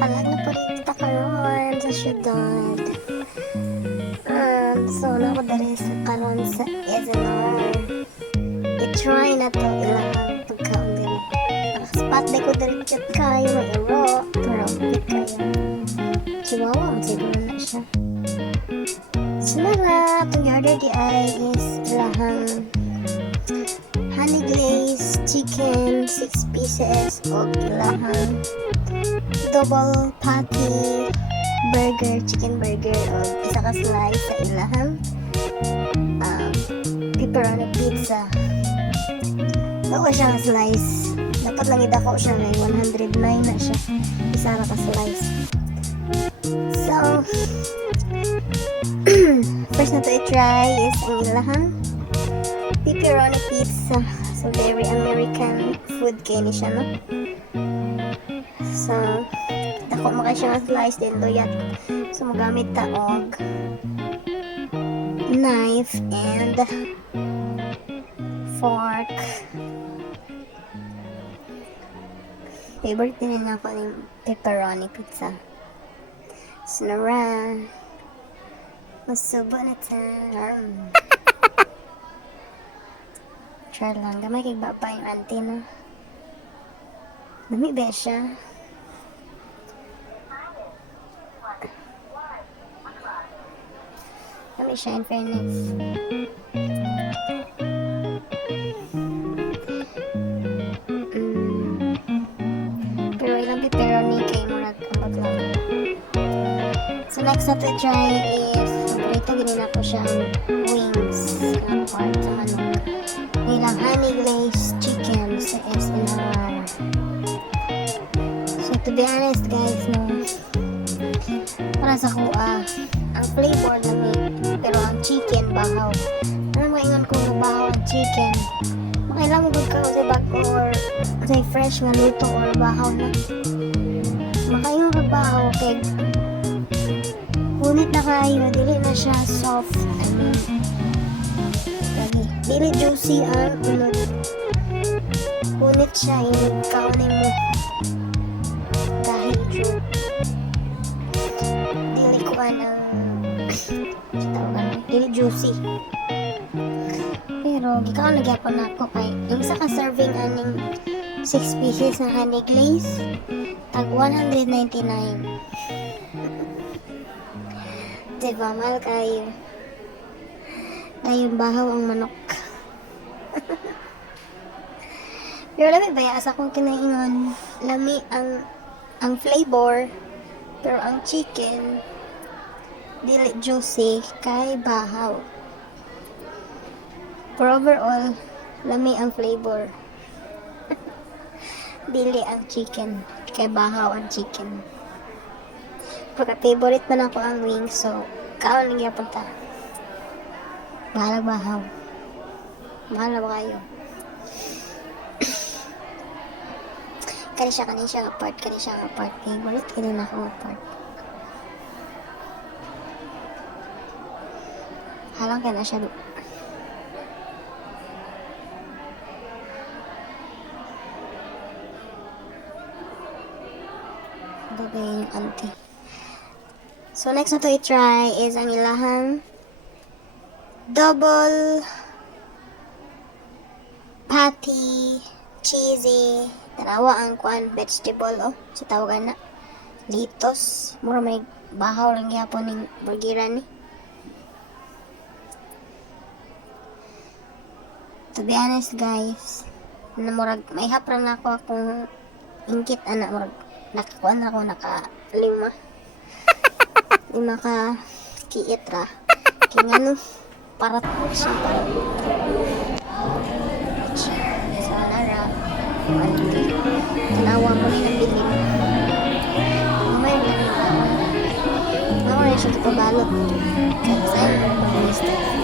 Nakalag na po rin kita karon sa syudad. So, nako dali sa karon sa SNR. I-try na to ilang pagkaon din. Nakaspot na ko dali chat kayo, may iro. Pero, bit kayo. Chihuahua, siguro na siya. Sunara, itong order di ay is ilahang honey glaze chicken 6 pieces o ilahang double patty burger, chicken burger o isa ka slice sa ilahang pepperoni pizza. Ako siya nga slice. Dapat lang idako siya ngayon. 109 na siya. Isa ka slice. So, first na to i-try is ang ilahang pepperoni pizza. So, very American food kayo ni siya, no? So, dako mo kayo siya nga slice din luyat. So, magamit ta og knife and fork. Favorite din na ako ng pepperoni pizza. Snara. Masubo na ta. Try lang. Gamay kay baba yung auntie na. Dami ba siya? Dami siya in fairness. Pero ilang pepperoni kay murag ambot lang. So next na to try is ito ginina ko siyang wings na part sa manok. Ilang honey glazed chicken sa SNR. So to be honest guys, no, para sa kuha ang flavor lami pero ang chicken bahaw. Ano maingon ko na bahaw ang chicken? Makailang mo ka sa bag or sa fresh nga luto or bahaw na. Makaingon ka bahaw kay punit na kayo, dili na siya soft. I mean, dili juicy ang unod. Punit siya, kaunin mo. Dahil true. Dili ko dili juicy. Pero, gikaw nagyapon ako kay, yung sa ka-serving aning 6 pieces na honey glaze, tag 199. Diba, mahal kayo. Dahil bahaw ang manok. Pero lami ba, asa kong kinaingon, lami ang flavor, pero ang chicken, dili juicy, kay bahaw. Pero overall, lami ang flavor. Dili ang chicken, kay bahaw ang chicken. Pagka-favorite man ako ang wings, so kaon lang yapon ta. Bahala bahaw. Bahala ba kayo? Kani siya nga part. Favorite kani na ako nga part. Halang ka na siya. Bagay yung auntie. So, next na to i-try is ang ilahang double patty cheesy tanawa ang kuan vegetable sa tawagan na litos. Mura may bahaw lang yapon ng burgeran ni. To be honest guys, na murag may hapran na ako akong ingkit ana murag nakakuan ako naka-5 ka kiit ra. Kaya nga no, para siya para sana ra. Tanawa mo rin ang biling. Mamaya rin ang tanawa. Mamaya rin siya ito balot. Kaya sa'yo, pag-mister.